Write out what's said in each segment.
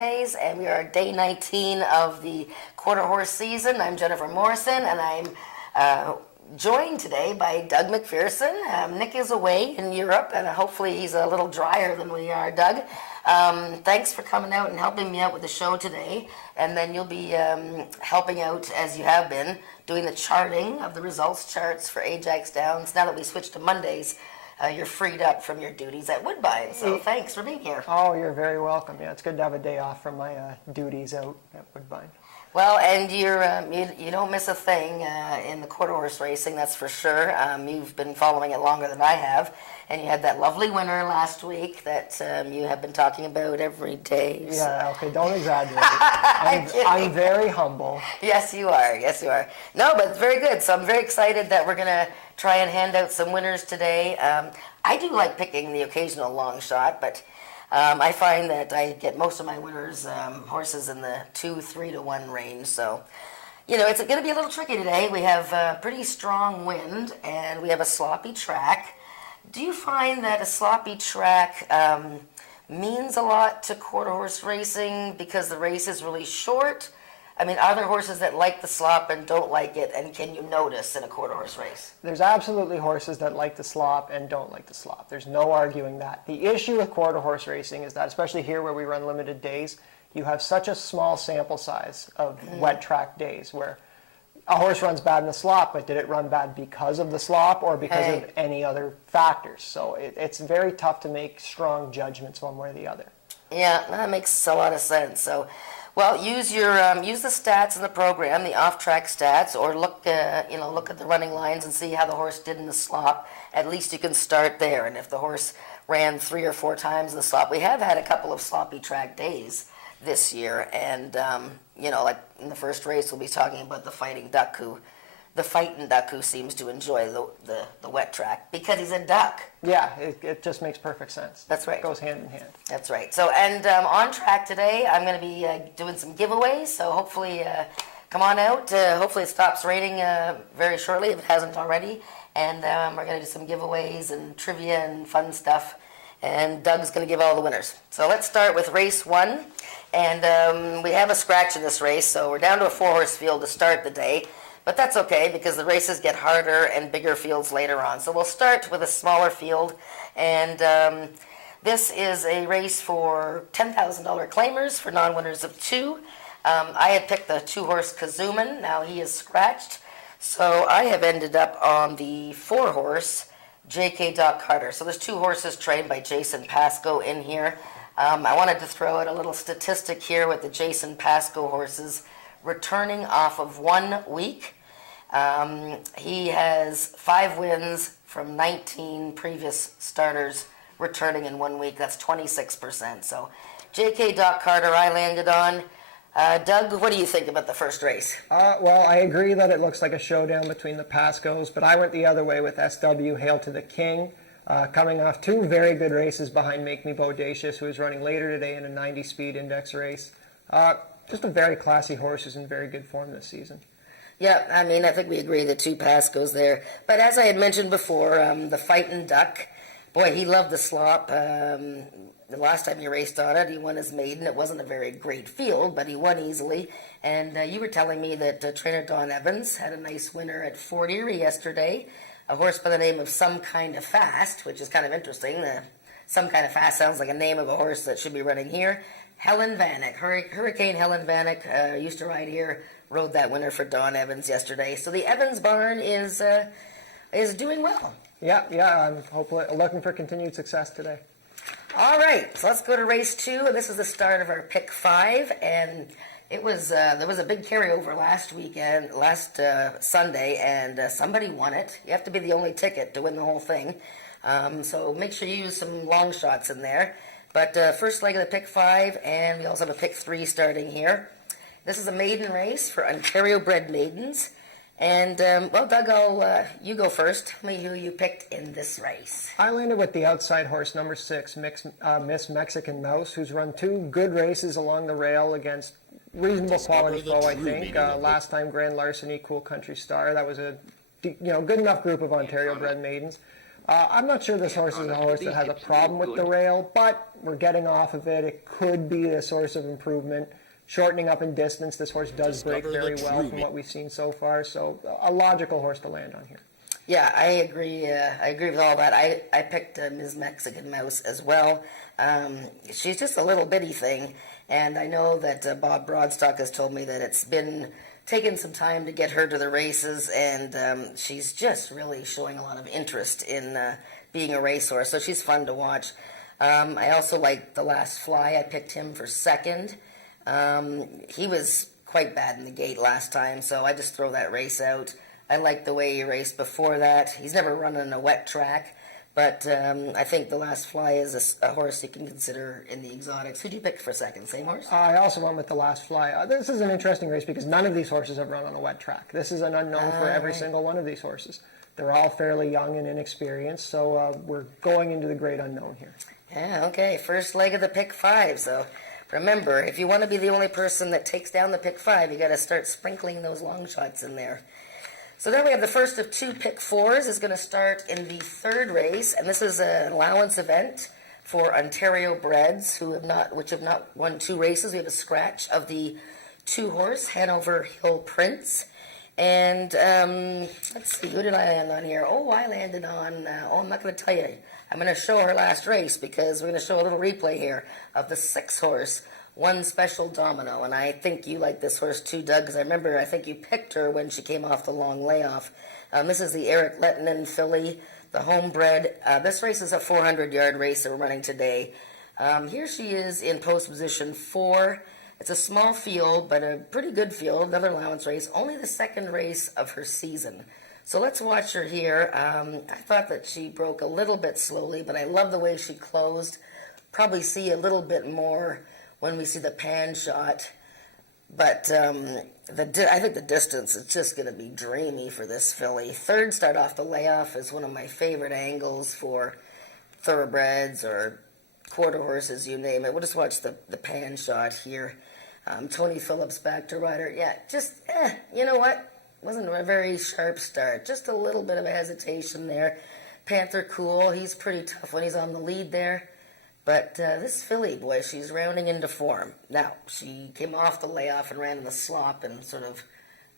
Days, and we are day 19 of the quarter horse season. I'm Jennifer Morrison, and I'm joined today by Doug McPherson. Nick is away in Europe, and hopefully he's a little drier than we are, Doug. Thanks for coming out and helping me out with the show today, and then you'll be helping out, as you have been, doing the charting of the results charts for Ajax Downs. Now that we switched to Mondays, you're freed up from your duties at Woodbine, so thanks for being here. Oh, you're very welcome. Yeah, it's good to have a day off from my duties out at Woodbine. Well, and you don't miss a thing in the quarter horse racing, that's for sure. You've been following it longer than I have, and you had that lovely winner last week that you have been talking about every day. So. Yeah, okay, don't exaggerate. I'm very humble. Yes, you are. Yes, you are. No, but it's very good. So I'm very excited that we're going to try and hand out some winners today. I do like picking the occasional long shot, but I find that I get most of my winners horses in the 2-3 to 1 range. So, it's going to be a little tricky today. We have a pretty strong wind, and we have a sloppy track. Do you find that a sloppy track means a lot to quarter horse racing because the race is really short? I mean, are there horses that like the slop and don't like it, and can you notice in a quarter horse race? There's absolutely horses that like the slop and don't like the slop. There's no arguing that. The issue with quarter horse racing is that, especially here where we run limited days, you have such a small sample size of wet track days where a horse runs bad in the slop, but did it run bad because of the slop or because of any other factors? So it's very tough to make strong judgments one way or the other. Yeah, that makes a lot of sense. So, well, use the stats in the program, the off-track stats, or look at the running lines and see how the horse did in the slop. At least you can start there. And if the horse ran 3 or 4 times in the slop, we have had a couple of sloppy track days this year, and like in the first race, we'll be talking about the fighting duck who seems to enjoy the wet track because he's a duck. Yeah, it just makes perfect sense. That's right. It goes hand in hand. That's right. So, and on track today, I'm going to be doing some giveaways, so hopefully come on out. Hopefully it stops raining very shortly if it hasn't already, and we're going to do some giveaways and trivia and fun stuff, and Doug's going to give all the winners. So let's start with race 1, and we have a scratch in this race, so we're down to a 4-horse field to start the day. But that's okay because the races get harder and bigger fields later on. So we'll start with a smaller field, and this is a race for $10,000 claimers for non-winners of 2. I had picked the 2-horse Kazuman. Now he is scratched. So I have ended up on the 4-horse J.K. Doc Carter. So there's 2 horses trained by Jason Pascoe in here. I wanted to throw out a little statistic here with the Jason Pascoe horses returning off of 1 week. He has 5 wins from 19 previous starters returning in 1 week. That's 26%. So J.K. Doc Carter I landed on. Doug, what do you think about the first race? Well, I agree that it looks like a showdown between the Pascoes, but I went the other way with SW Hail to the King, coming off 2 very good races behind Make Me Bodacious, who is running later today in a 90-speed index race. Just a very classy horse who's in very good form this season. Yeah, I mean, I think we agree the 2 Pascoes there. But as I had mentioned before, the fighting duck, boy, he loved the slop. The last time he raced on it, he won his maiden. It wasn't a very great field, but he won easily. And you were telling me that trainer Don Evans had a nice winner at Fort Erie yesterday, a horse by the name of Some Kind of Fast, which is kind of interesting. Some Kind of Fast sounds like a name of a horse that should be running here. Helen Vanek, Hurricane Helen Vanek, used to ride here, rode that winner for Don Evans yesterday. So the Evans barn is doing well. Yeah, I'm hopefully looking for continued success today. All right, so let's go to race 2. This is the start of our pick 5, and it was there was a big carryover last Sunday, and somebody won it. You have to be the only ticket to win the whole thing, so make sure you use some long shots in there. But first leg of the pick 5, and we also have a pick 3 starting here. This is a maiden race for Ontario-bred maidens. And, well, Doug, you go first. Tell me who you picked in this race. I landed with the outside horse, number 6, Miss Mexican Mouse, who's run 2 good races along the rail against reasonable quality foe, I think. Last time, Grand Larceny, Cool Country Star. That was a good enough group of Ontario-bred maidens. I'm not sure this horse is a horse that has a problem with the rail, but we're getting off of it. It could be a source of improvement. Shortening up in distance, this horse does break very well from what we've seen so far, so a logical horse to land on here. Yeah, I agree. I agree with all that. I picked Ms. Mexican Mouse as well. She's just a little bitty thing, and I know that Bob Broadstock has told me that it's been taking some time to get her to the races, and she's just really showing a lot of interest in being a racehorse, so she's fun to watch. I also like The Last Fly. I picked him for second. He was quite bad in the gate last time, so I just throw that race out. I like the way he raced before that. He's never run on a wet track, but I think The Last Fly is a horse you can consider in the exotics. Who'd you pick for second? Same horse? I also went with The Last Fly. This is an interesting race because none of these horses have run on a wet track. This is an unknown for every single one of these horses. They're all fairly young and inexperienced, so we're going into the great unknown here. Yeah, okay. First leg of the pick five, so remember, if you want to be the only person that takes down the pick five, you got to start sprinkling those long shots in there. So then we have the first of two pick fours is going to start in the third race, and this is an allowance event for Ontario breds which have not won two races. We have a scratch of the two-horse Hanover Hill Prince, and let's see, who did I land on here? Oh, I landed on. I'm not going to tell you. I'm going to show her last race because we're going to show a little replay here of the six-horse One Special Domino, and I think you like this horse too, Doug, because I think you picked her when she came off the long layoff. This is the Eric Lettinen filly, the homebred. This race is a 400-yard race that we're running today. Here she is in post position 4. It's a small field, but a pretty good field, another allowance race, only the second race of her season. So let's watch her here. I thought that she broke a little bit slowly, but I love the way she closed. Probably see a little bit more when we see the pan shot, but I think the distance is just going to be dreamy for this filly. Third start off the layoff is one of my favorite angles for thoroughbreds or quarter horses, you name it. We'll just watch the pan shot here. Tony Phillips back to rider. Yeah, just, you know what? Wasn't a very sharp start. Just a little bit of a hesitation there. Panther Cool, he's pretty tough when he's on the lead there. But this filly, boy, she's rounding into form. Now, she came off the layoff and ran in the slop and sort of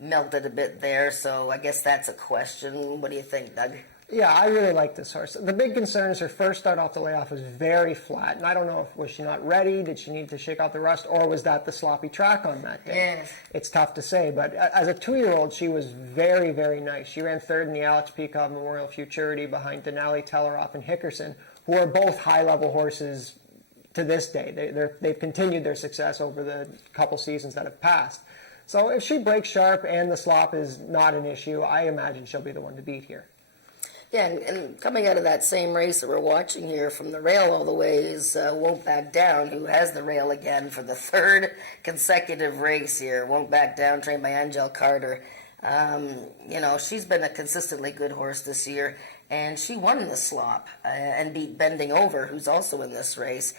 melted a bit there, so I guess that's a question. What do you think, Doug? Yeah, I really like this horse. The big concern is her first start off the layoff was very flat, and I don't know if was she not ready, did she need to shake off the rust, or was that the sloppy track on that day? Yes. It's tough to say, but as a 2-year-old, she was very, very nice. She ran third in the Alex Peacock Memorial Futurity behind Denali, Telleroff, and Hickerson, who are both high-level horses to this day. They've continued their success over the couple seasons that have passed. So if she breaks sharp and the slop is not an issue, I imagine she'll be the one to beat here. Yeah, and coming out of that same race that we're watching here from the rail all the way is Won't Back Down, who has the rail again for the third consecutive race here. Won't Back Down, trained by Angel Carter. She's been a consistently good horse this year, and she won the slop and beat Bending Over, who's also in this race.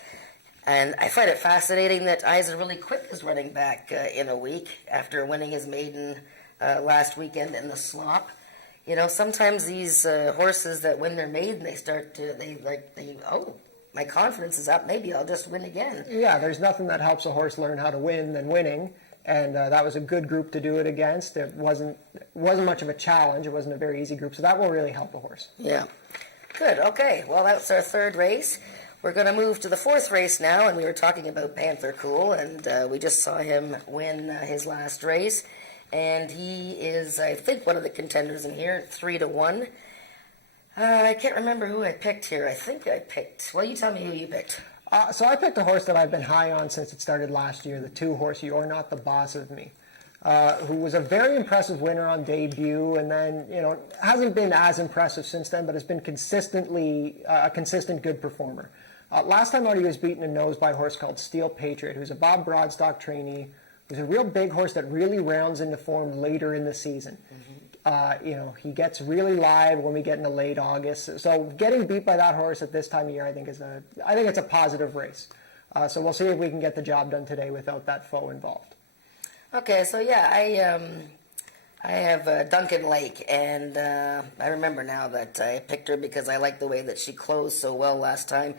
And I find it fascinating that Isa Really Quick is running back in a week after winning his maiden last weekend in the slop. You know, sometimes these horses that win their maiden, my confidence is up. Maybe I'll just win again. Yeah, there's nothing that helps a horse learn how to win than winning. And that was a good group to do it against. It wasn't much of a challenge. It wasn't a very easy group, so that will really help the horse. Yeah. Good. Okay. Well, that's our third race. We're going to move to the fourth race now, and we were talking about Panther Cool, and we just saw him win his last race. And he is, I think, one of the contenders in here, 3-1. I can't remember who I picked here. I think I picked... Well, you tell me who you picked. So I picked a horse that I've been high on since it started last year, the 2-horse You're Not the Boss of Me, who was a very impressive winner on debut, and then, hasn't been as impressive since then, but has been consistently a consistent good performer. Last time out, he was beaten in nose by a horse called Steel Patriot, who's a Bob Broadstock trainee, who's a real big horse that really rounds into form later in the season. He gets really live when we get into late August. So getting beat by that horse at this time of year, I think it's a positive race. So we'll see if we can get the job done today without that foe involved. Okay, so yeah, I have Duncan Lake, and I remember now that I picked her because I like the way that she closed so well last time.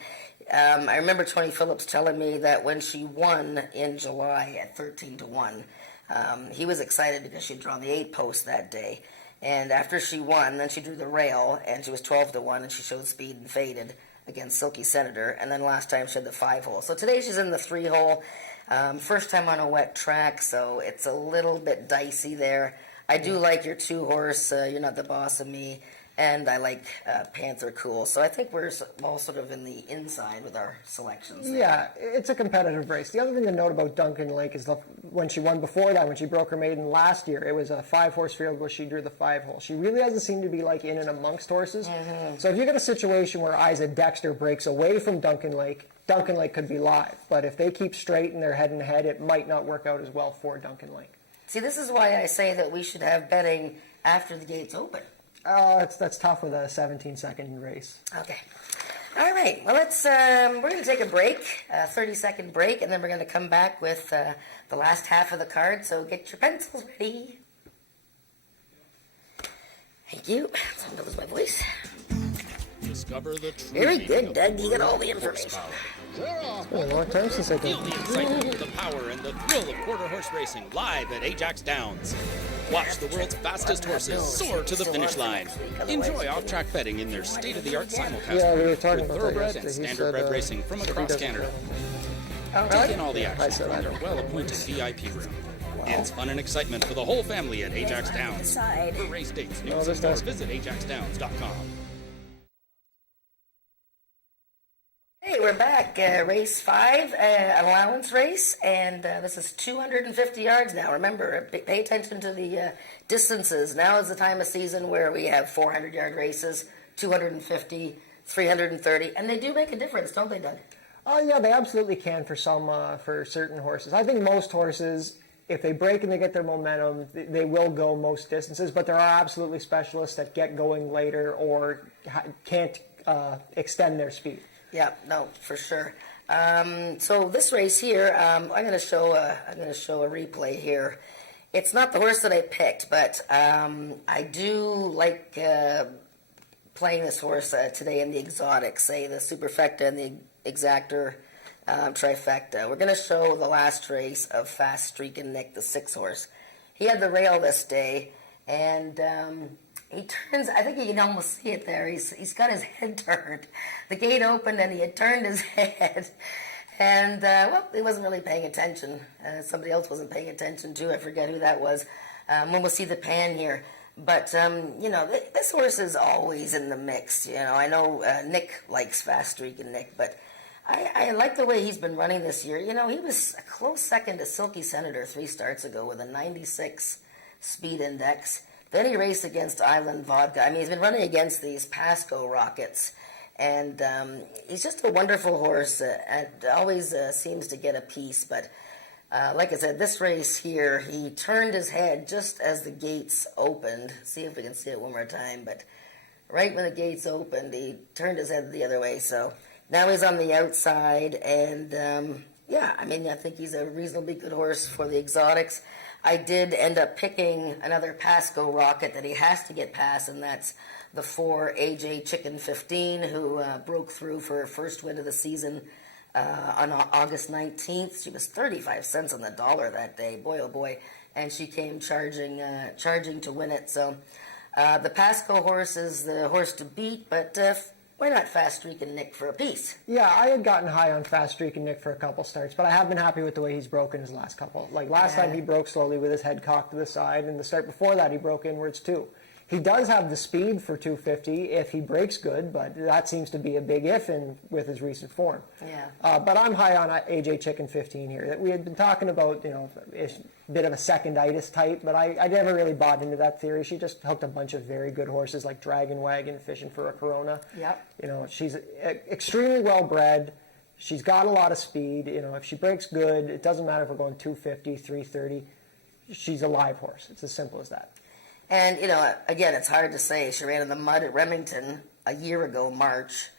I remember Tony Phillips telling me that when she won in July at 13-1, he was excited because she'd drawn the 8 post that day. And after she won, then she drew the rail, and she was 12-1, and she showed speed and faded against Silky Senator. And then last time she had the 5-hole. So today she's in the 3-hole. First time on a wet track, so it's a little bit dicey there. I do like your 2-horse, You're Not the Boss of Me, and I like Panther Cool. So I think we're all sort of in the inside with our selections there. Yeah, it's a competitive race. The other thing to note about Duncan Lake is when she won before that, when she broke her maiden last year, it was a 5-horse field where she drew the 5-hole. She really doesn't seem to be like in and amongst horses. Mm-hmm. So if you get a situation where Isa Dexter breaks away from Duncan Lake could be live. But if they keep straight and they're head and head, it might not work out as well for Duncan Lake. See, this is why I say that we should have betting after the gates open. That's tough with a 17-second race. Okay. All right. Well, we're going to take a break, a 30-second break, and then we're going to come back with the last half of the card. So get your pencils ready. Thank you. I'm going to lose my voice. Discover the true Very meaning good, of Doug. You got all the quarter information. horsepower. It's been a long time since I Feel did. the excitement, the power, and the thrill of quarter horse racing live at Ajax Downs. Watch the world's fastest horses soar to the finish line. Enjoy off-track betting in their state-of-the-art simulcast Yeah, we were talking with about that thoroughbred and yesterday. He standardbred said, racing from he across doesn't Canada. Oh, Take really? in all the I action said I from their don't. well-appointed VIP room. It's fun and excitement for the whole family at Ajax Downs. For race dates, news, and more, visit ajaxdowns.com. Hey, we're back. Race 5, an allowance race, and this is 250 yards now. Remember, pay attention to the distances. Now is the time of season where we have 400-yard races, 250, 330, and they do make a difference, don't they, Doug? Oh yeah, they absolutely can for for certain horses. I think most horses, if they break and they get their momentum, they will go most distances. But there are absolutely specialists that get going later or can't extend their speed. Yeah, no, for sure. So this race here, I'm going to show a replay here. It's not the horse that I picked, but I do like playing this horse today in the exotics, say the Superfecta and the Exactor trifecta. We're going to show the last race of Fast Streakin' Nick, the 6-horse. He had the rail this day, and he turns, I think you can almost see it there. He's got his head turned. The gate opened and he had turned his head. And, well, he wasn't really paying attention. Somebody else wasn't paying attention too. I forget who that was. When we'll see the pan here. But, you know, this horse is always in the mix. You know, I know Nick likes Fast Streakin' Nick, but I like the way he's been running this year. You know, he was a close second to Silky Senator 3 starts ago with a 96 speed index. Then he raced against Island Vodka. I mean, he's been running against these Pasco Rockets. And he's just a wonderful horse. And always seems to get a piece. But like I said, this race here, he turned his head just as the gates opened. See if we can see it one more time. But right when the gates opened, he turned his head the other way. So now he's on the outside. And, yeah, I mean, I think he's a reasonably good horse for the exotics. I did end up picking another Pasco Rocket that he has to get past, and that's the 4 AJ Chicken 15, who broke through for her first win of the season on August 19th. She was 35 cents on the dollar that day, boy oh boy, and she came charging to win it. So the Pasco horse is the horse to beat, but why not Fast Streakin' Nick for a piece? Yeah, I had gotten high on Fast Streakin' Nick for a couple starts, but I have been happy with the way he's broken his last couple. Like last time he broke slowly with his head cocked to the side, and the start before that he broke inwards too. He does have the speed for 250 if he breaks good, but that seems to be a big if with his recent form. Yeah. But I'm high on AJ Chicken 15 here. That we had been talking about, you know, a bit of a seconditis type, but I never really bought into that theory. She just hooked a bunch of very good horses like Dragon Wagon fishing for a Corona. Yep. You know, she's extremely well bred. She's got a lot of speed. You know, if she breaks good, it doesn't matter if we're going 250, 330. She's a live horse. It's as simple as that. And, you know, again, it's hard to say. She ran in the mud at Remington a year ago, March.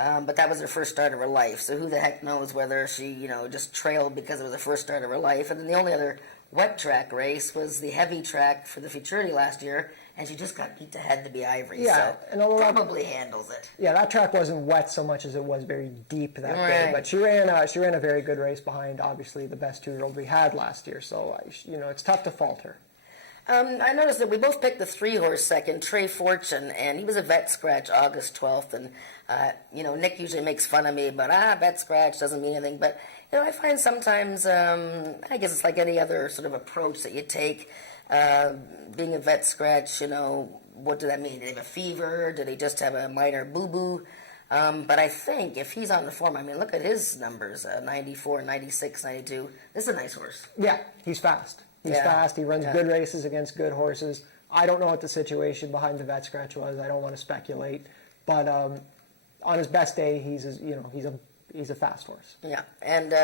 But that was her first start of her life. So who the heck knows whether she, just trailed because it was the first start of her life. And then the only other wet track race was the heavy track for the Futurity last year, and she just got beat to head to be Ivory. Yeah, so and although probably handles it. Yeah, that track wasn't wet so much as it was very deep that Right. day. But she ran a very good race behind, obviously, the best 2-year-old we had last year. So, it's tough to fault her. I noticed that we both picked the 3-horse second, Trey Fortune, and he was a vet scratch August 12th. And, Nick usually makes fun of me, but vet scratch doesn't mean anything. But, I find sometimes, I guess it's like any other sort of approach that you take. Being a vet scratch, what did that mean? Did he have a fever? Did he just have a minor boo-boo? But I think if he's on the form, look at his numbers, 94, 96, 92. This is a nice horse. Yeah, he's fast. He's fast. He runs good races against good horses. I don't know what the situation behind the vet scratch was. I don't want to speculate. But on his best day, he's a fast horse. Yeah, and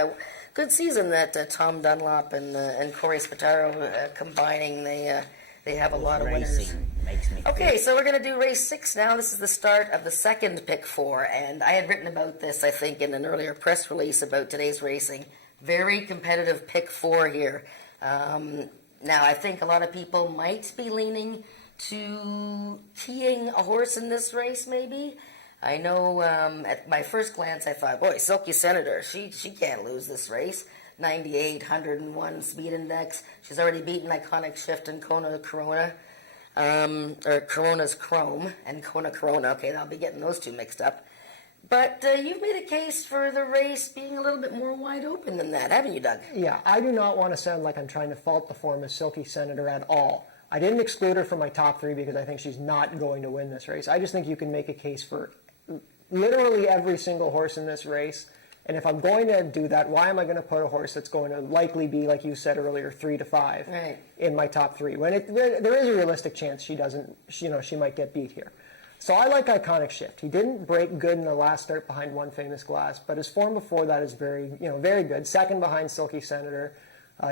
good season that Tom Dunlop and Corey Spataro combining. They have a lot of winners. Makes me Okay, so we're going to do race 6 now. This is the start of the second pick 4, and I had written about this, I think, in an earlier press release about today's racing. Very competitive pick 4 here. Now, I think a lot of people might be leaning to keying a horse in this race, maybe. I know at my first glance I thought, boy, Silky Senator, she can't lose this race. 98, 101 speed index. She's already beaten Iconic Shift and Kona Corona. Or Corona's Chrome and Kona Corona. Okay, I'll be getting those two mixed up. But you've made a case for the race being a little bit more wide open than that, haven't you, Doug? Yeah, I do not want to sound like I'm trying to fault the form of Silky Senator at all. I didn't exclude her from my top 3 because I think she's not going to win this race. I just think you can make a case for literally every single horse in this race. And if I'm going to do that, why am I going to put a horse that's going to likely be, like you said earlier, 3 to 5 in my top 3? When there is a realistic chance she might get beat here. So I like Iconic Shift. He didn't break good in the last start behind One Famous Glass, but his form before that is very good. Second behind Silky Senator,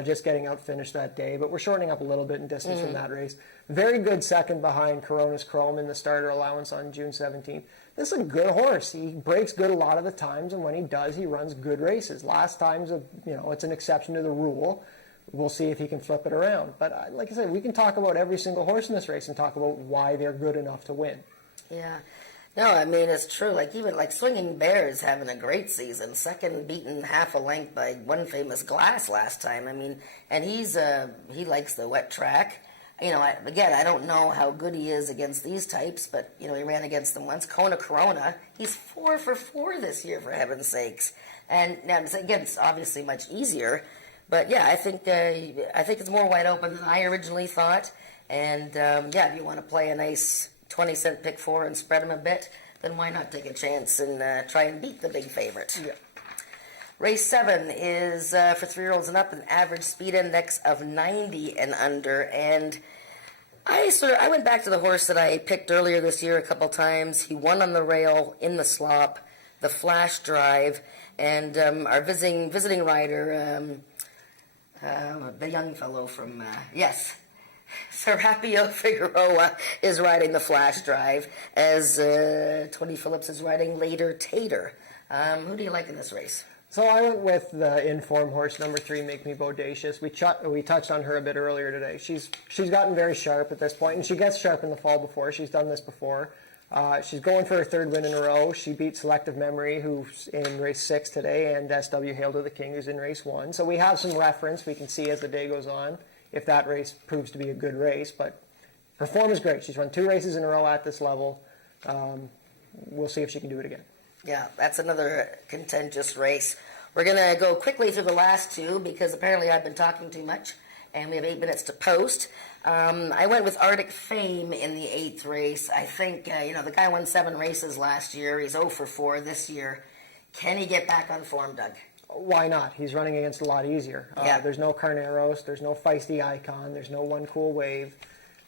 just getting out finished that day, but we're shortening up a little bit in distance from that race. Very good second behind Corona's Chrome in the starter allowance on June 17th. This is a good horse. He breaks good a lot of the times, and when he does, he runs good races. Last time's it's an exception to the rule. We'll see if he can flip it around. But like I said, we can talk about every single horse in this race and talk about why they're good enough to win. Yeah. No, it's true. Even Swinging Bear is having a great season. Second, beaten half a length by One Famous Glass last time. And he likes the wet track. I don't know how good he is against these types, but, he ran against them once. Kona Corona, he's 4 for 4 this year, for heaven's sakes. And now, again, it's obviously much easier. But, yeah, I think it's more wide open than I originally thought. And, if you want to play a nice 20-cent pick 4 and spread them a bit, then why not take a chance and try and beat the big favorite? Yeah. Race 7 is for 3-year-olds and up, an average speed index of 90 and under. And I went back to the horse that I picked earlier this year a couple times. He won on the rail, in the slop, the flash drive, and our visiting rider, the young fellow from Serapio Figueroa is riding the flash drive, as Tony Phillips is riding Later Tater. Who do you like in this race? So I went with the in-form horse, number 3, Make Me Bodacious. We touched on her a bit earlier today. She's gotten very sharp at this point, and she gets sharp in the fall before. She's done this before. She's going for her 3rd win in a row. She beat Selective Memory, who's in race 6 today, and SW Hail to the King, who's in race 1. So we have some reference. We can see as the day goes on if that race proves to be a good race. But her form is great. She's run 2 races in a row at this level. We'll see if she can do it again. Yeah, that's another contentious race. We're going to go quickly through the last 2 because apparently I've been talking too much, and we have 8 minutes to post. I went with Arctic Fame in the 8th race. I think, the guy won 7 races last year. He's 0 for 4 this year. Can he get back on form, Doug? Why not? He's running against a lot easier. There's no Carneros, there's no Feisty Icon, there's no One Cool Wave.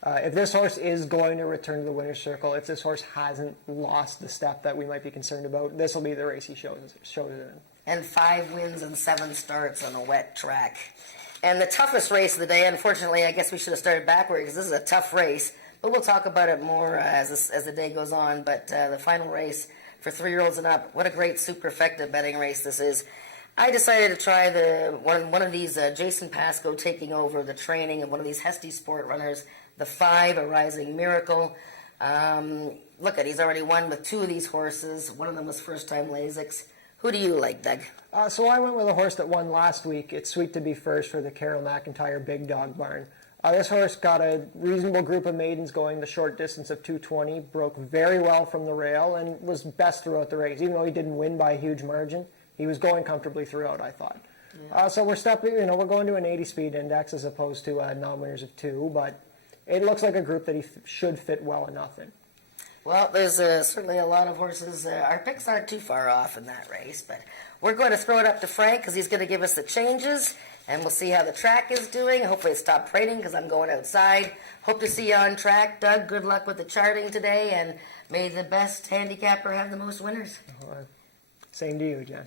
If this horse is going to return to the winner's circle, if this horse hasn't lost the step that we might be concerned about, this will be the race he shows it in. And 5 wins and 7 starts on a wet track. And the toughest race of the day, unfortunately, I guess we should have started backward because this is a tough race, but we'll talk about it more as the day goes on. But the final race for 3-year-olds and up. What a great super effective betting race this is. I decided to try one of these Jason Pascoe taking over the training of one of these Hesty Sport runners, the 5, A Rising Miracle. Look he's already won with 2 of these horses. One of them was first-time Lasix. Who do you like, Doug? So I went with a horse that won last week. It's Sweet to Be First for the Carol McIntyre Big Dog Barn. This horse got a reasonable group of maidens going the short distance of 2:20, broke very well from the rail, and was best throughout the race. Even though he didn't win by a huge margin, he was going comfortably throughout, I thought. Yeah. So we're we're going to an 80 speed index as opposed to non-winners of 2, but it looks like a group that he should fit well enough in. Well, there's certainly a lot of horses. Our picks aren't too far off in that race, but we're going to throw it up to Frank because he's going to give us the changes, and we'll see how the track is doing. Hopefully it stopped raining because I'm going outside. Hope to see you on track. Doug, good luck with the charting today, and may the best handicapper have the most winners. Same to you, Jen.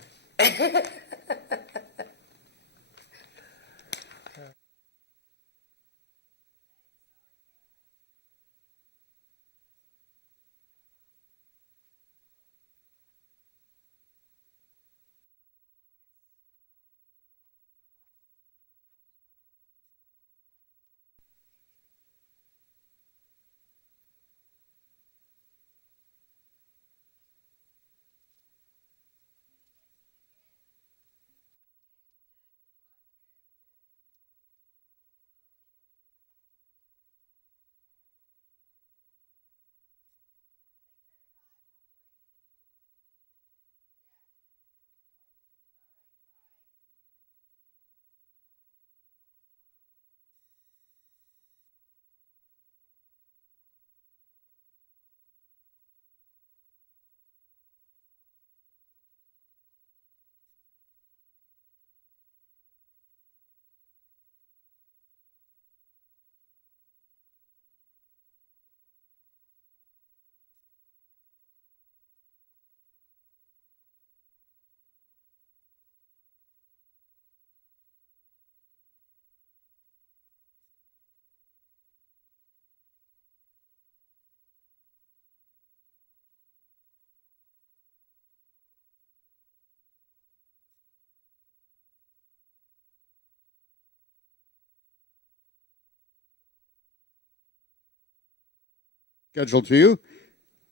Scheduled to you.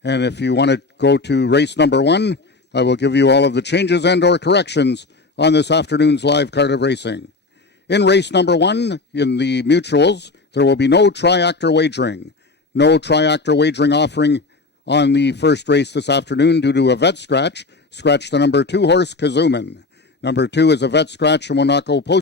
And if you want to go to race number 1, I will give you all of the changes and or corrections on this afternoon's live card of racing. In race number 1, in the mutuals, there will be no tri-actor wagering. No tri-actor wagering offering on the first race this afternoon due to a vet scratch. Scratch the number 2 horse, Kazuman. Number 2 is a vet scratch and will not go post.